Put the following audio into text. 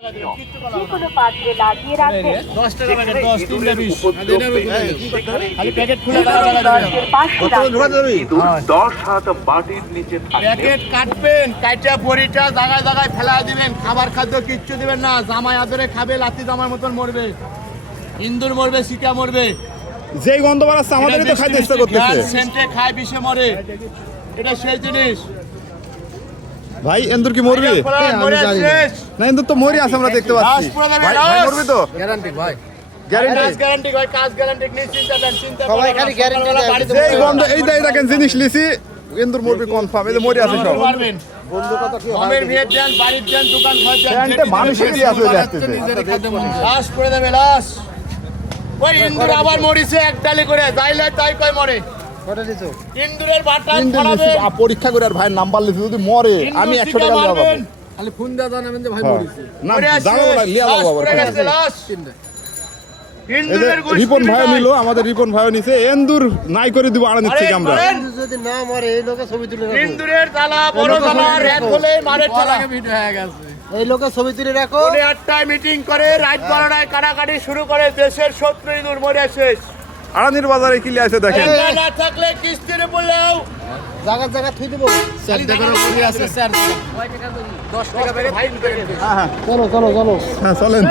যেকোনো পাত্রে লাগিয়ে রাখবেন। 10 টাকা প্যাকেট 10 3টা 20 খালি প্যাকেট খুলে দশের পাশে রাখবেন। 10 হাত বাটির নিচে থাকবে। প্যাকেট কাটবেন, কাইটা বড়িটা জায়গায় জায়গায় ফেলা দিবেন। খাবার খাদ্য কিচ্ছু দিবেন না। জামাই আদরে খাবে, লাতি জামার মতন মরবে, ইন্দুর মরবে, শিকা মরবে। যেই গন্ধ বাড়াচ্ছে আমাদেরই তো খাইতে ইচ্ছা করতেছে। সেন্টে খায়, বিষে মরে। এটা সেই জিনিস। ভাই এন্দুর কি মরবি? মরে শেষ। না এন্দুর তো মরি আছে আমরা দেখতে পাচ্ছি। লাশ পুরো দেবে, ভাই লাশ। মরবি তো? গ্যারান্টি ভাই। গ্যারান্টি। কাজ গ্যারান্টি ভাই, কাজ গ্যারান্টি নেই, চিন্তা নেন, চিন্তা সবাই করেন না। খালি guarantee সকালবেলা দেয়। বাড়িতে যেই বসে গন্ধ এই দেখেন জিনিস লিছি এন্দুর মরবি কনফার্ম। এই যে মরি আছে সব। পারবেন। গমের ভিড় দেন, বাড়ির দেন, দোকান ঘর দেন, প্যান্টে যেটি মানুষেরই দেবেন, আছে ওই আসতেছে। লাশ করে দেবে, লাশ। ওই ইন্দুর আবার মরিছে এক ডালি করে, যাইলে তাই কয় মরে। কটা দিছো? ইন্দুরের বাটা ইন্দুর ছড়াবে, লিছি পরীক্ষা করে আর ভাই নাম্বার লিছি যদি মরে আমি 100 টাকা দেব। খালি ফোন দাও জানাবেন যে ভাই হ্যাঁ। মরিছে। না মরে আসছে, জানো না লিয়া লাশ যাবো আবার। পড়ে গেছে, লাশ। এই যে ইন্দুরের গোষ্ঠী রিপন ভাই নাই। নিল, আমাদের রিপন ভাই নিছে। এন্দুর নাই করে দিব আড়া নিচ্ছি আরে আমরা। করেন। কিন্তু যদি না মরে এই লোকে ছবি তুলে রাখো। ইন্দুরের জ্বালা, বড় জ্বালা, রাত হলে মারের জ্বালা। এই লোকে ছবি তুলে রাখো। উনি 8টায় মিটিং করে, রাত 12টায় কাটাকাটি শুরু করে, দেশের শত্রু ইন্দুর মরে শেষ। আড়ানির বাজারে কি লিয়ে আছে দেখেন। এটা না থাকলে কিস্তির বললেও জায়গা জায়গা থুই দেবো। 10 টাকা চলো চলো চলো। হ্যাঁ চলেন।